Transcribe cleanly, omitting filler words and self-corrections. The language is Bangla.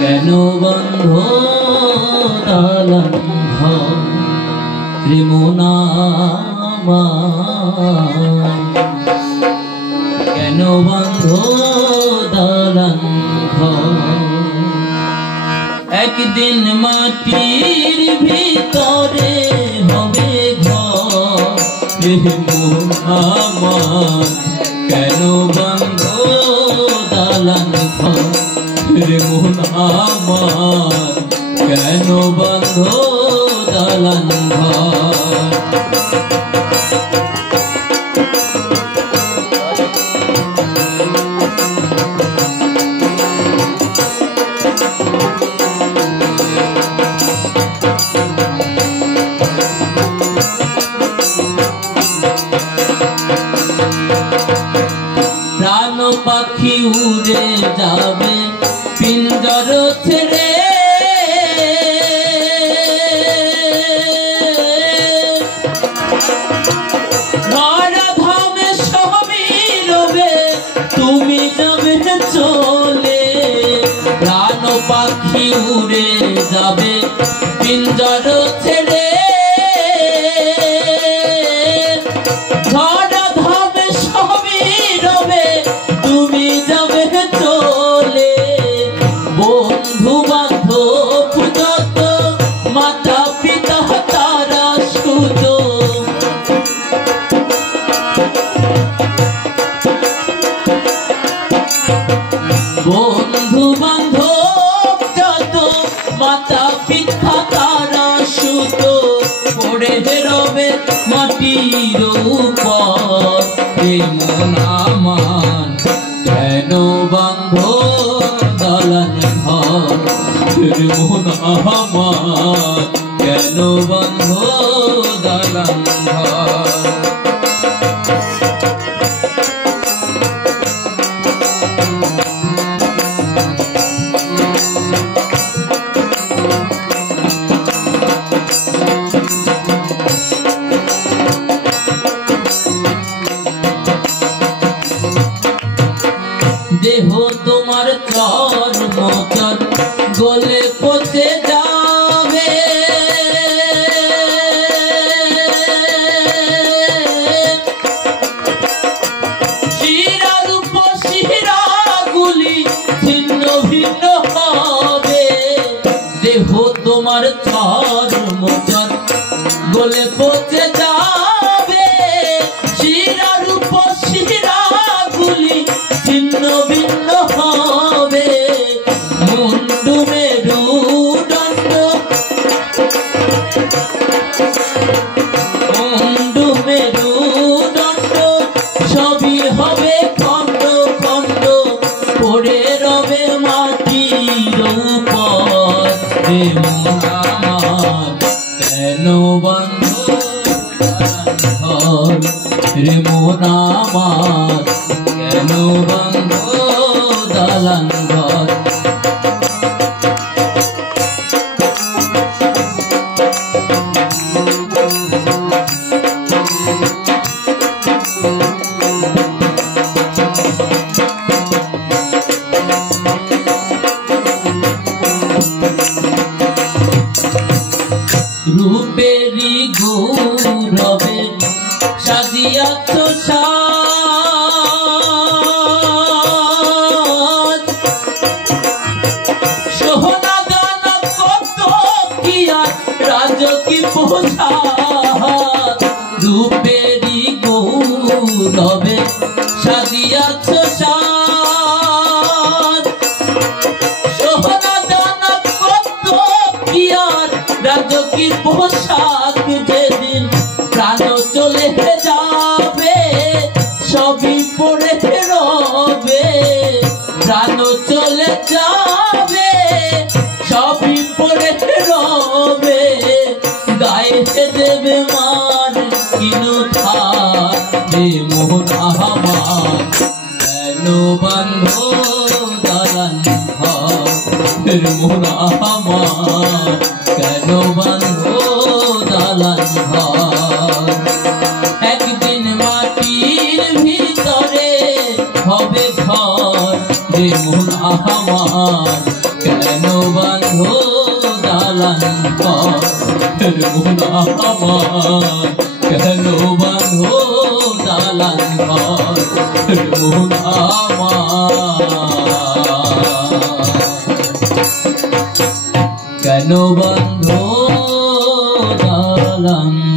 কেন বন্ধ দালান ঘর ত্রিমুনামা কেন বন্ধ দালান ঘর একদিন মাটির ভিতরে হবে ঘর আমার কেন বন্ধ দালান ঘর মন আমার কেন বন্ধ দালান ঘর প্রাণ পাখি উড়ে যাবে পিঞ্জর ছেড়ে ধরাধামে সবই রবে তুমি যাবে চলে প্রাণ পাখি উড়ে যাবে পিঞ্জর ছেড়ে ধরাধামে সবই রবে তুমি যাবে চলে বন্ধু বান্ধব যত মাতা পিতা তারা শুধু বন্ধু বান্ধব যত মাতা পিতা তারা শুধু পড়ে রবে মাটির উপর মন আমার কেন বন্ধ দালান ঘর মন আমার কেন বন্ধ দালান ঘর দেহ তোমার চর্মচর গলে পচে যাবে শিরার উপর শিরাগুলি ছিন্ন ভিন্ন হবে দেহ তোমার চর্মচর গলে পচে যাবে শিরার উপর শিরাগুলি ছিন্ন ভিন্ন হবে মুন্ডু মেরুদণ্ড মুন্ডু মেরুদণ্ড সবই হবে খণ্ড খণ্ড পড়ে রবে মাটির উপর মন আমার কেন বন্ধ দালান ঘর মন আমার কেন বন্ধ দালান ঘর রূপেরি গৌরবে সাজিয়াছ সোহনা দানা কত কি আর রাজকী পোশাক রূপেরি গৌরবে সাজিয়াছ সোহনা দানা কত কি আর রাজকী পোশাক যেদিন প্রাণ চলে যাবে সবই পড়ে রবে প্রাণ চলে যাবে সবই পড়ে রবে গায়ে দেবে মান কিনো থাকে মোহন আমার কেন বন্ধ দালান ঘর মোহন আমার কেন বন্ধ দালান ঘর একদিন মাটির ভিতরে আমার কেন বাঁধো দালান ঘর মন আমার কেন বাঁধো দালান ঘর মন আমার কেন বাঁধো দালান